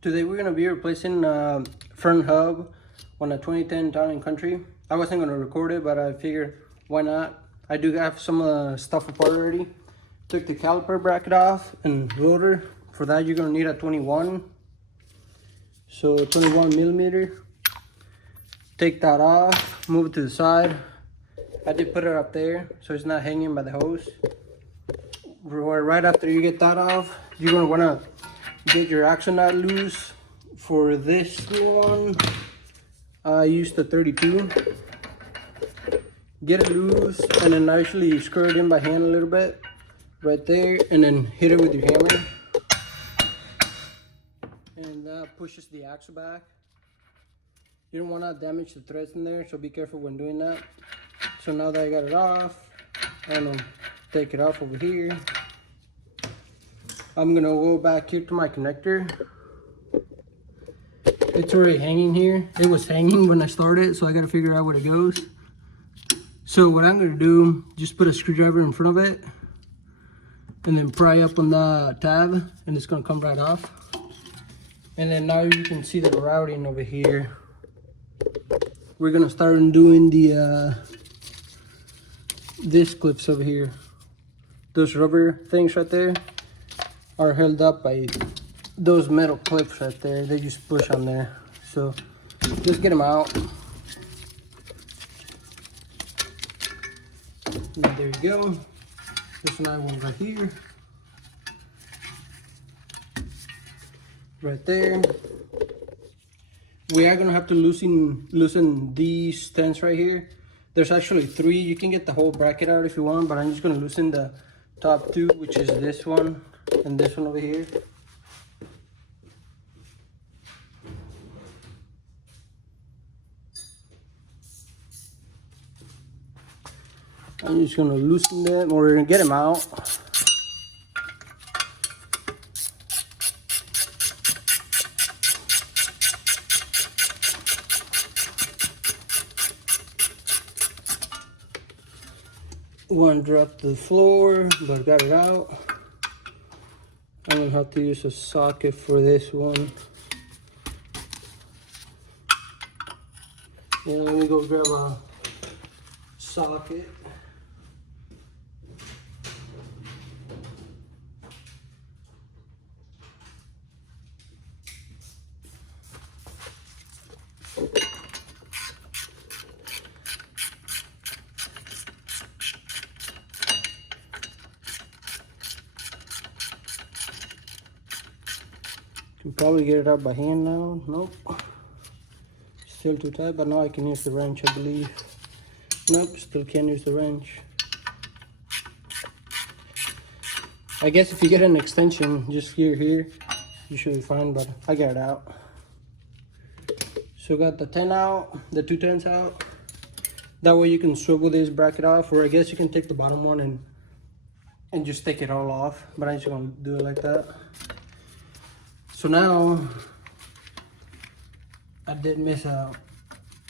Today we're gonna be replacing front hub on a 2010 Town & Country. I wasn't gonna record it, but I figured why not. I do have some stuff apart already. Took the caliper bracket off and rotor. For that you're gonna need a 21. So 21 millimeter. Take that off, move it to the side. I did put it up there so it's not hanging by the hose. Right after you get that off, you're gonna wanna get your axle nut loose. For this one, I used the 32. Get it loose and then actually screw it in by hand a little bit, right there, and then hit it with your hammer. And that pushes the axle back. You don't want to damage the threads in there, so be careful when doing that. So now that I got it off, I'm gonna take it off over here. I'm gonna go back here to my connector. It's already hanging here. It was hanging when I started, so I gotta figure out where it goes. So what I'm gonna do, just put a screwdriver in front of it and then pry up on the tab and it's gonna come right off. And then now you can see the routing over here. We're gonna start doing the this clips over here. Those rubber things right there are held up by those metal clips right there. They just push on there. So just get them out. And there you go. There's another one right here. Right there. We are gonna have to loosen these stands right here. There's actually 3. You can get the whole bracket out if you want, but I'm just gonna loosen the top 2, which is this one and this one over here. I'm just gonna loosen them, or we're gonna get them out. One dropped to the floor, but got it out. I'm gonna have to use a socket for this one. Yeah, let me go grab a socket. Can probably get it out by hand now. Nope. Still too tight, but now I can use the wrench, I believe. Nope, still can't use the wrench. I guess if you get an extension just here, you should be fine, but I got it out. So got the 10 out, the 210s out. That way you can swivel this bracket off, or I guess you can take the bottom one and just take it all off, but I'm just gonna do it like that. So now, I did miss out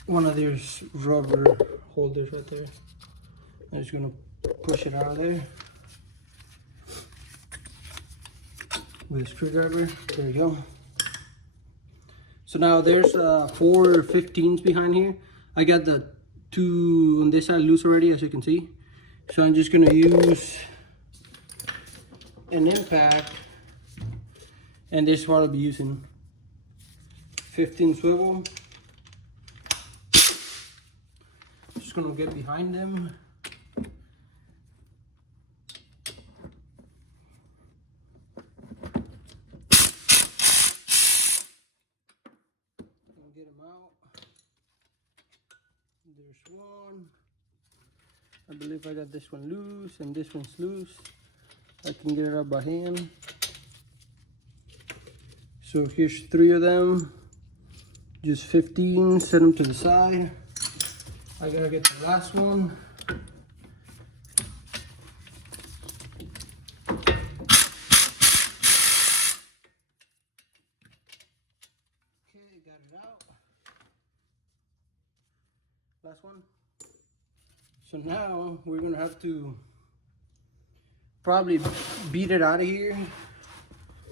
one of these rubber holders right there. I'm just gonna push it out of there with a screwdriver. There we go. So now there's 4 15s behind here. I got the 2 on this side loose already, as you can see. So I'm just gonna use an impact, and this is what I'll be using. 15 swivel. Just gonna get behind them. Get them out. There's one. I believe I got this one loose and this one's loose. I can get it out by hand. So here's 3 of them. Just 15, set them to the side. I gotta get the last one. Okay, got it out. Last one. So now we're gonna have to probably beat it out of here.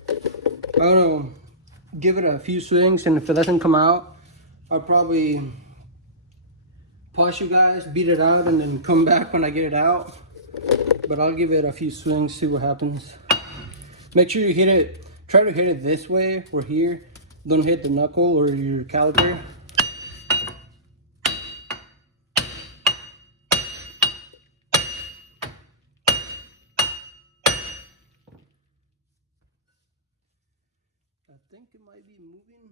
I don't know. give it a few swings, and if it doesn't come out, I'll probably pause you guys, beat it out, and then come back when I get it out. But I'll give it a few swings, see what happens. Make sure you hit it, try to hit it this way or here. Don't hit the knuckle or your caliper. I think it might be moving.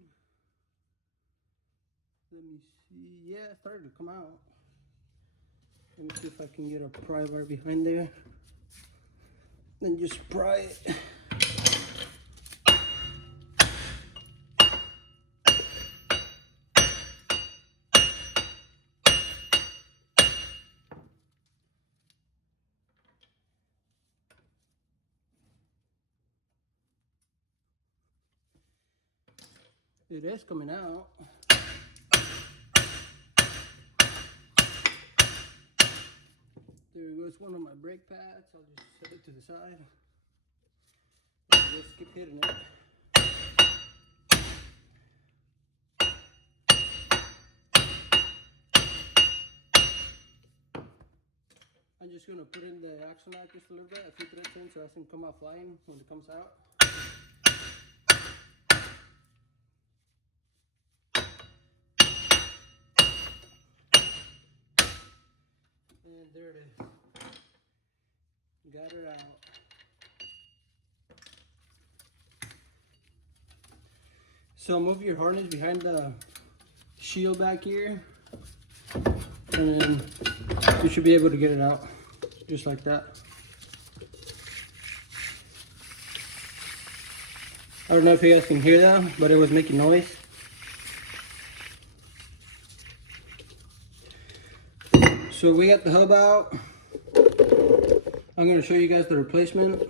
Let me see. Yeah, it started to come out. Let me see if I can get a pry bar behind there. Then just pry it. It is coming out. There goes one of my brake pads. I'll just set it to the side. And just keep hitting it. I'm just going to put in the axle nut just a little bit, a few threads in so it doesn't come out flying when it comes out. And there it is. Got it out. So move your harness behind the shield back here, and then you should be able to get it out, just like that. I don't know if you guys can hear that, but it was making noise. So we got the hub out. I'm going to show you guys the replacement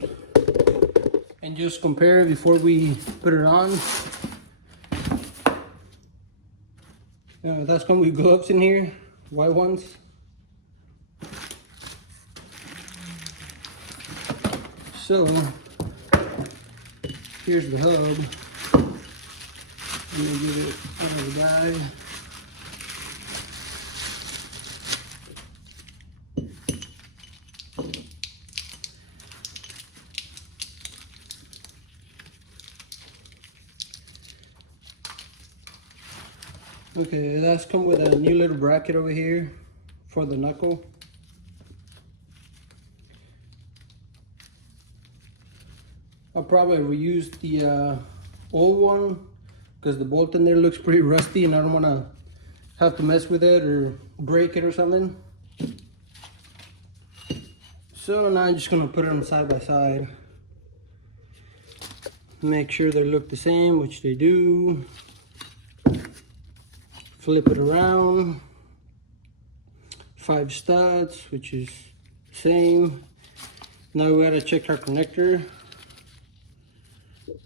and just compare it before we put it on. That's come with gloves in here, white ones. So here's the hub. I'm going to get it out of the bag. Okay, that's come with a new little bracket over here for the knuckle. I'll probably reuse the old one because the bolt in there looks pretty rusty and I don't want to have to mess with it or break it or something. So now I'm just going to put them side by side. Make sure they look the same, which they do. Flip it around. 5 studs, which is same. Now we gotta check our connector,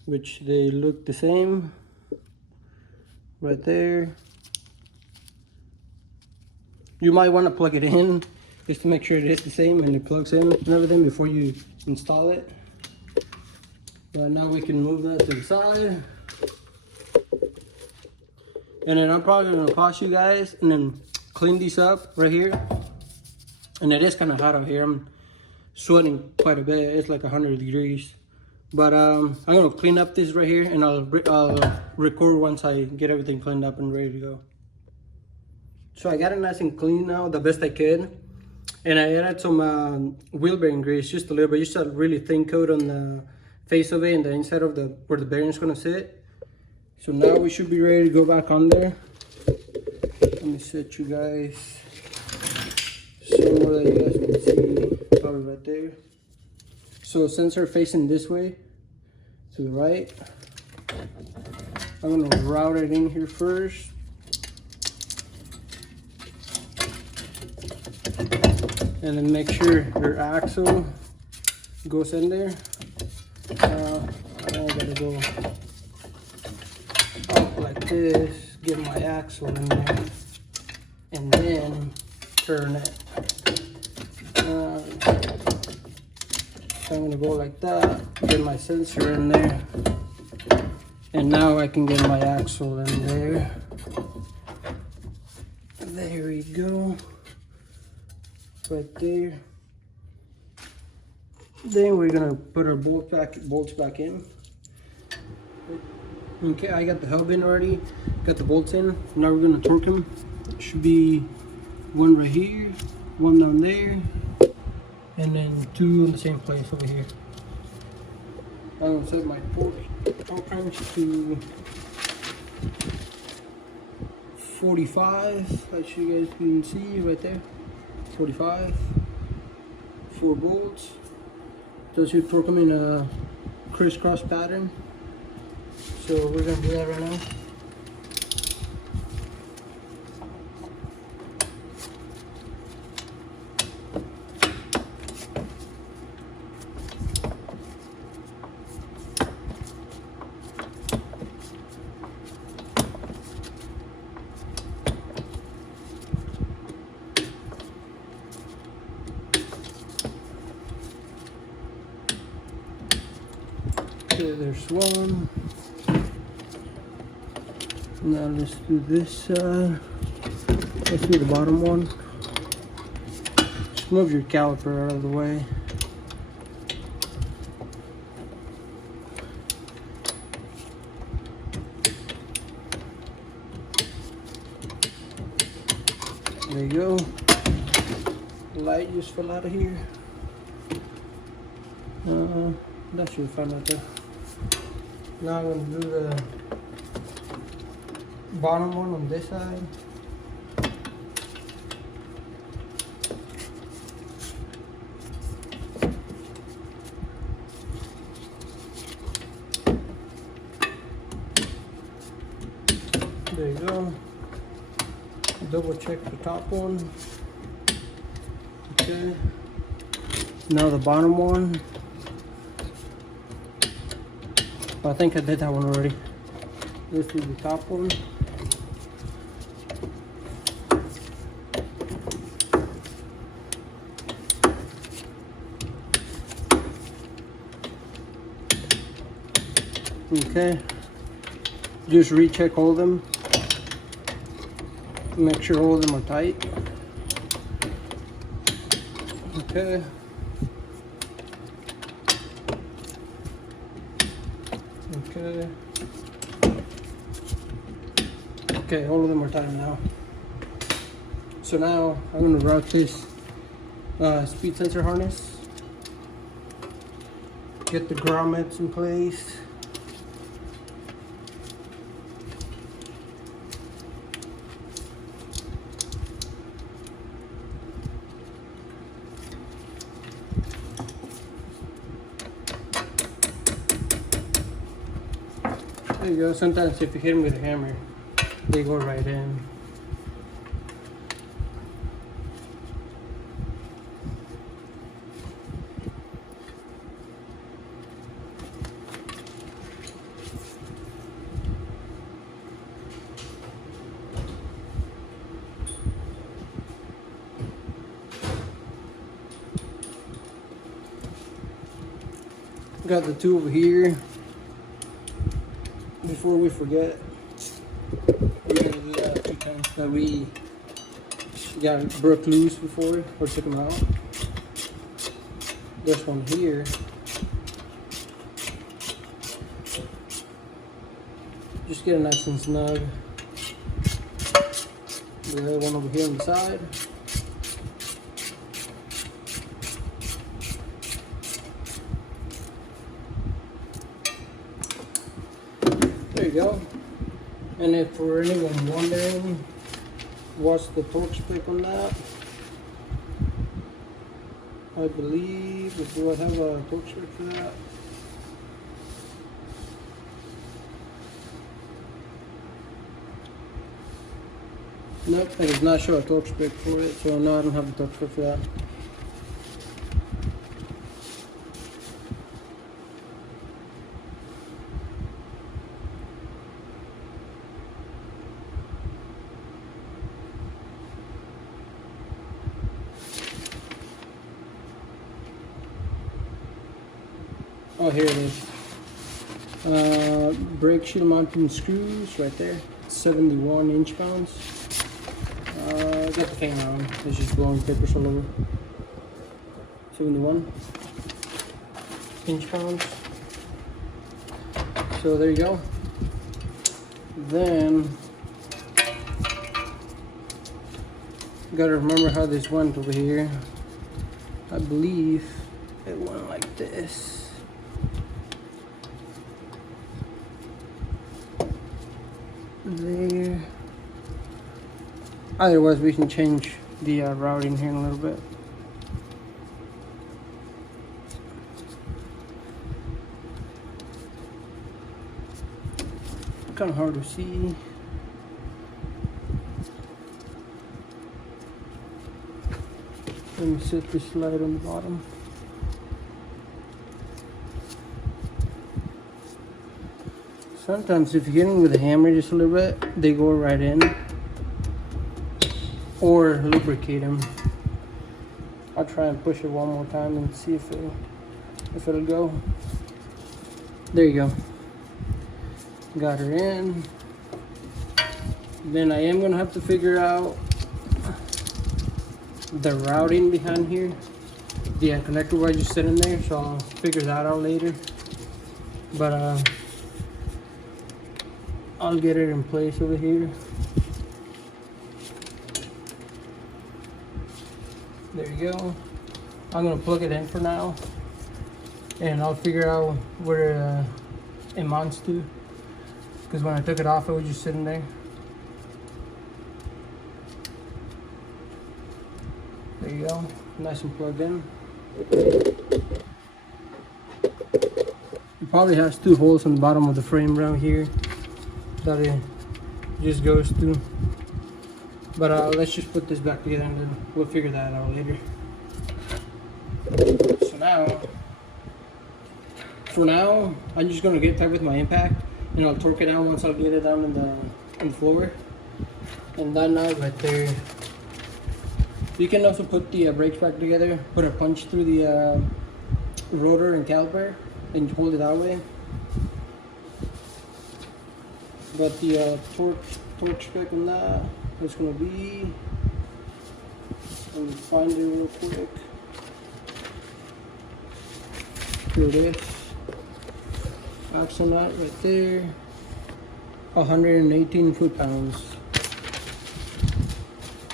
which they look the same. Right there. You might want to plug it in just to make sure it is the same and it plugs in and everything before you install it. But now we can move that to the side. And then I'm probably gonna pause you guys and then clean these up right here. And it is kind of hot out here. I'm sweating quite a bit. It's like 100 degrees. But I'm gonna clean up this right here and I'll record once I get everything cleaned up and ready to go. So I got it nice and clean now, the best I could. And I added some wheel bearing grease, just a little bit, just a really thin coat on the face of it and the inside of the where the bearing is gonna sit. So now we should be ready to go back on there. Let me set you guys somewhere that you guys can see, probably right there. So sensor facing this way, to the right. I'm gonna route it in here first. And then make sure your axle goes in there. I gotta go up like this, get my axle in there, and then turn it. So I'm gonna go like that, get my sensor in there, And now I can get my axle in there. There we go. Right there. Then we're gonna put our bolts back in. Okay, I got the hub in already. Got the bolts in. Now we're gonna torque them. Should be one right here, one down there, and then two in the same place over here. I'm gonna set my torque wrench to 45, as you guys can see right there. 45. 4 bolts. Those you torque them in a crisscross pattern. So we're gonna do that right now. Okay, there's one. Now let's do this side. Let's do the bottom one. Just move your caliper out of the way. There you go. The light just fell out of here. That should be fine right there. Now I'm going to do the bottom one on this side. There you go. Double check the top one. Okay. Now the bottom one. I think I did that one already. Let's do the top one. Okay. Just recheck all of them. Make sure all of them are tight. Okay. Okay. Okay, all of them are tight now. So now I'm going to route this speed sensor harness. Get the grommets in place. There you go. Sometimes if you hit them with a hammer, they go right in. Got the two over here. Before we forget, we're gonna do that a few times that we got broke loose before or took them out. This one here. Just get it nice and snug. The other one over here on the side. There you go. And if for anyone wondering what's the torque spec on that, I believe, do I have a torque spec for that? Nope, I does not show a torque spec for it, so no, I don't have a torque spec for that. Oh, here it is. Brake shield mounting screws right there, 71 inch pounds. Got the fan on, it's just blowing papers all over. 71 inch pounds. So there you go. Then gotta remember how this went over here. I believe it went like this. There. Otherwise we can change the routing here in a little bit. Kind of hard to see. Let me set this light on the bottom. Sometimes if you hit them with a hammer just a little bit, they go right in. Or lubricate them. I'll try and push it one more time and see if it'll go. There you go. Got her in. Then I am gonna have to figure out the routing behind here. The connector wire just sitting there, so I'll figure that out later. But I'll get it in place over here. There you go. I'm gonna plug it in for now, and I'll figure out where it mounts to. Because when I took it off, it was just sitting there. There you go, nice and plugged in. It probably has 2 holes on the bottom of the frame around here that it just goes through. But let's just put this back together and then we'll figure that out later. So now, for now, I'm just gonna get tight with my impact, and I'll torque it down once I get it down in the floor. And that knob right there. You can also put the brakes back together, put a punch through the rotor and caliper, and hold it that way. But the torque spec on that is going to be, let me find it real quick. Here it is. Axle nut right there. 118 foot-pounds.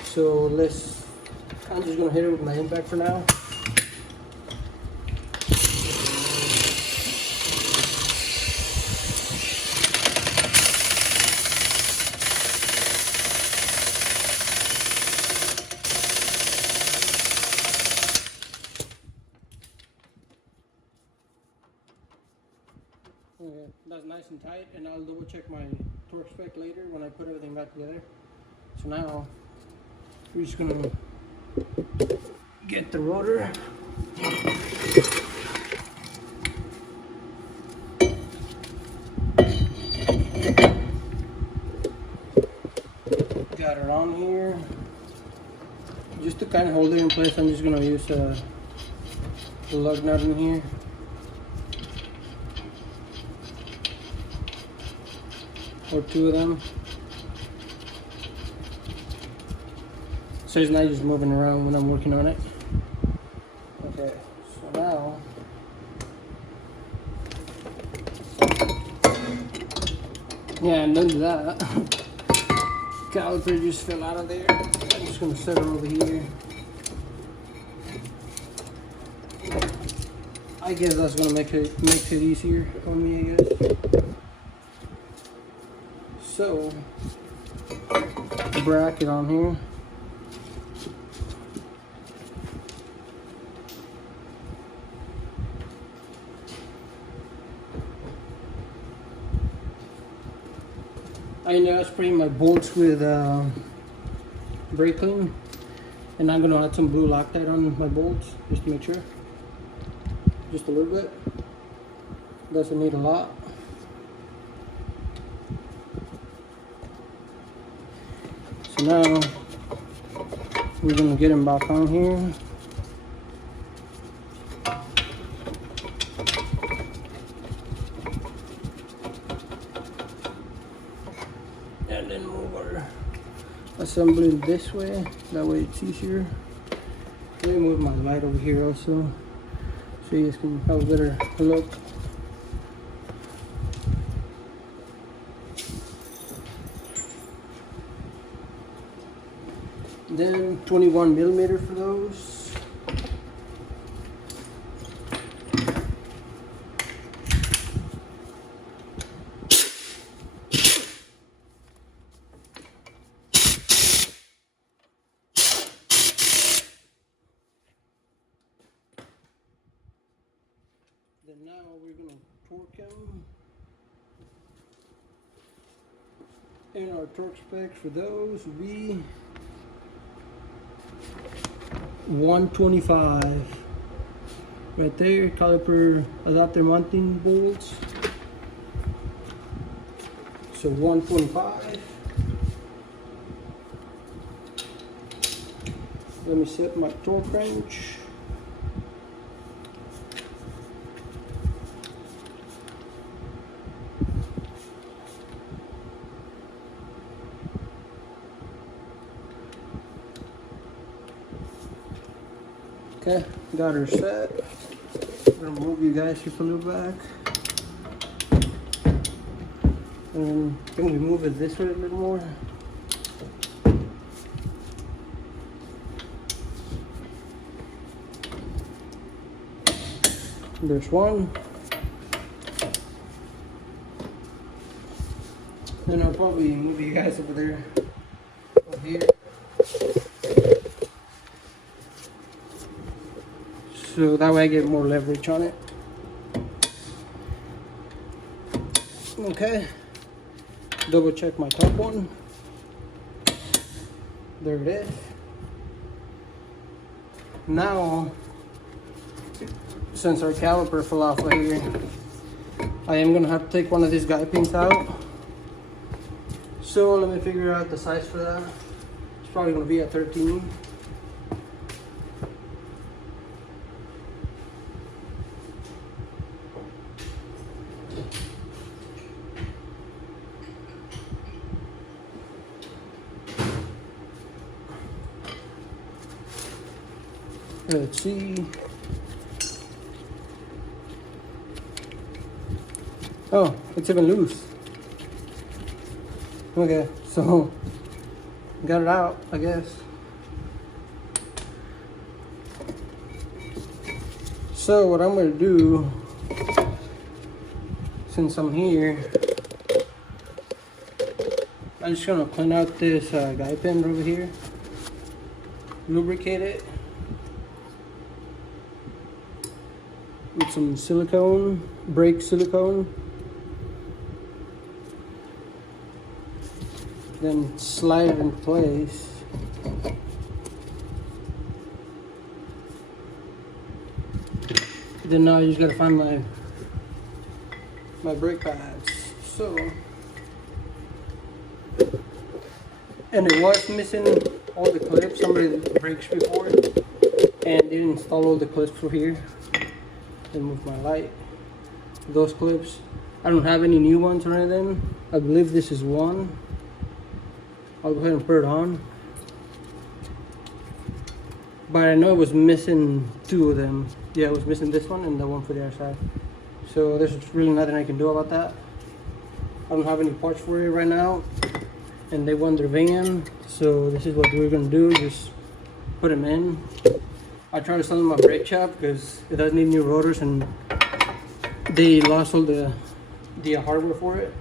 So I'm just going to hit it with my impact for now. Okay, that's nice and tight, and I'll double check my torque spec later when I put everything back together. So now we're just gonna get the rotor. Got it on here. Just to kind of hold it in place, I'm just gonna use a lug nut in here. Or 2 of them. So it's not just moving around when I'm working on it. Okay, so now yeah, and don't do that. Caliper just fell out of there. I'm just gonna set it over here. I guess that's gonna make it easier on me, I guess. So, bracket on here. I now spraying my bolts with brake clean, and I'm gonna add some blue Loctite on my bolts just to make sure. Just a little bit. Doesn't need a lot. So now we're gonna get them back on here. and then move our assembly this way. That way it's easier. Let me move my light over here also, so you guys can have a better look. Then 21mm for those. Then now we're gonna torque them. And our torque specs for those will be 125. Right there, caliper adapter mounting bolts. So 125. Let me set my torque wrench. Okay, got her set. I'm gonna move you guys just a little back. And can we move it this way a little more? There's one. Then I'll probably move you guys over there, over here. So that way I get more leverage on it. Okay, double check my top one. There it is. Now, since our caliper fell off right here, I am gonna have to take one of these guide pins out. So let me figure out the size for that. It's probably gonna be a 13. Let's see. Oh, it's even loose. Okay, so got it out, I guess. So what I'm gonna do, since I'm here, I'm just gonna clean out this guide pin over here, lubricate it with some silicone, brake silicone. Then slide it in place. Then now you just gotta find my brake pads. So, and it was missing all the clips. Somebody did the brakes before and didn't install all the clips for here. Then move my light. Those clips, I don't have any new ones or anything. I believe this is one. I'll go ahead and put it on. But I know it was missing two of them. Yeah, it was missing this one and the one for the other side. So there's really nothing I can do about that. I don't have any parts for it right now. And they want their van. So this is what we're gonna do, just put them in. I tried to sell them my brake shop because it does need new rotors and they lost all the hardware for it.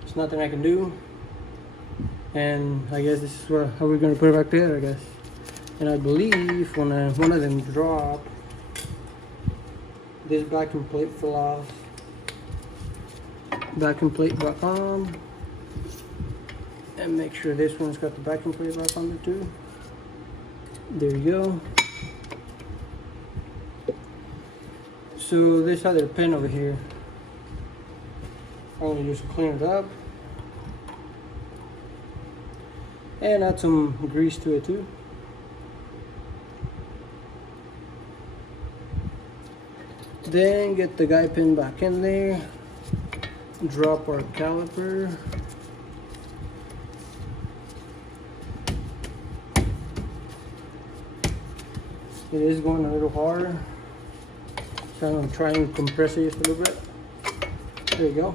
There's nothing I can do. And I guess this is how we're gonna put it back together, I guess. And I believe when one of them dropped, this vacuum plate fell off. Vacuum plate back on. And make sure this one's got the vacuum plate back on there too. There you go. So this other pin over here, I'm gonna just clean it up. And add some grease to it too. Then get the guide pin back in there. Drop our caliper. It is going a little hard, so I'm gonna try and compress it just a little bit. There you go.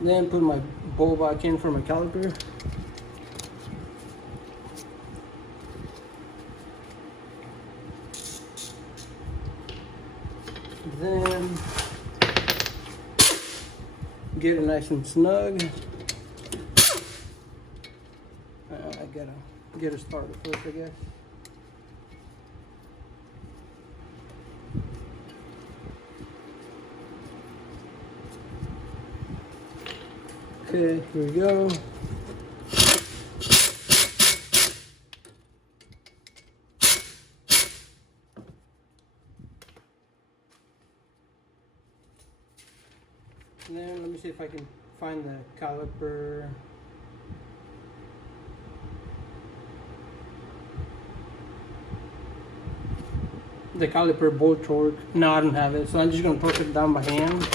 Then put my bowl back in for my caliper. Then get it nice and snug. I gotta get it started first, I guess. Okay, here we go. And then let me see if I can find the caliper. The caliper bolt torque. No, I don't have it, so I'm just gonna torque it down by hand.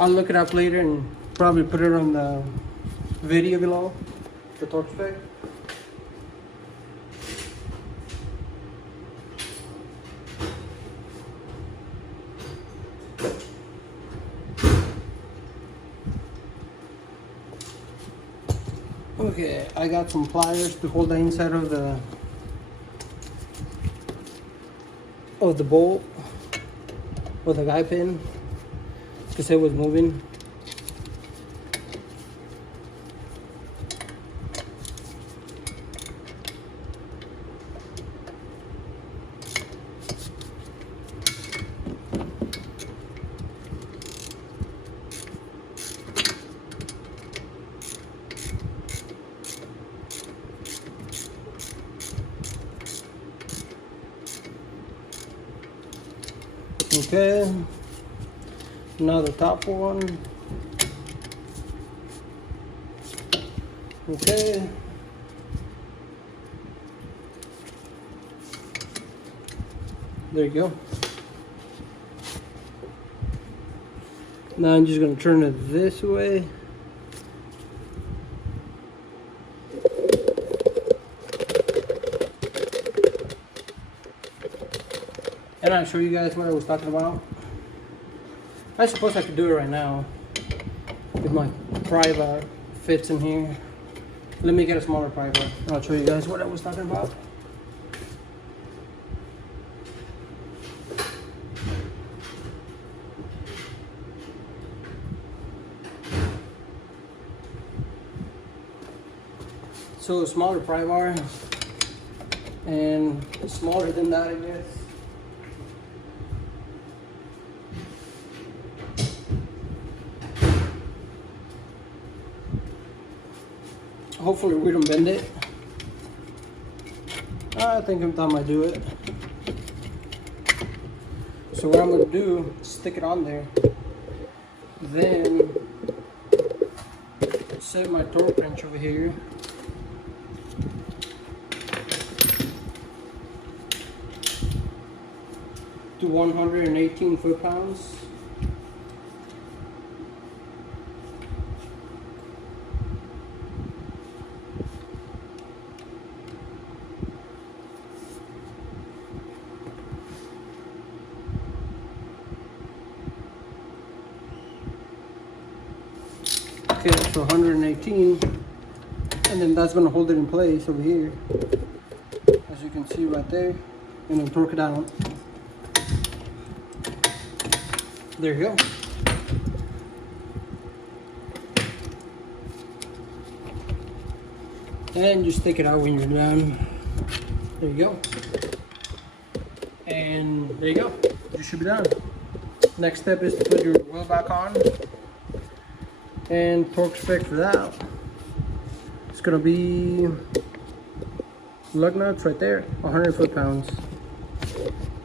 I'll look it up later and probably put it on the video below, the torque spec. Okay, I got some pliers to hold the inside of the bolt or the guide pin because it was moving. Okay, now the top one. Okay. There you go. Now I'm just going to turn it this way. And I'll show you guys what I was talking about. I suppose I could do it right now if my pry bar fits in here. Let me get a smaller pry bar and I'll show you guys what I was talking about. So smaller pry bar and smaller than that, I guess. Hopefully we don't bend it. I think I'm time I do it. So what I'm going to do is stick it on there. Then set my torque wrench over here. To 118 foot-pounds. Okay, so 118, and then that's going to hold it in place over here, as you can see right there, and then torque it down. There you go. And just take it out when you're done. There you go. And there you go. You should be done. Next step is to put your wheel back on. And torque spec for that. It's gonna be lug nuts right there, 100 foot-pounds.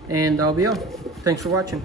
And that'll be all. Thanks for watching.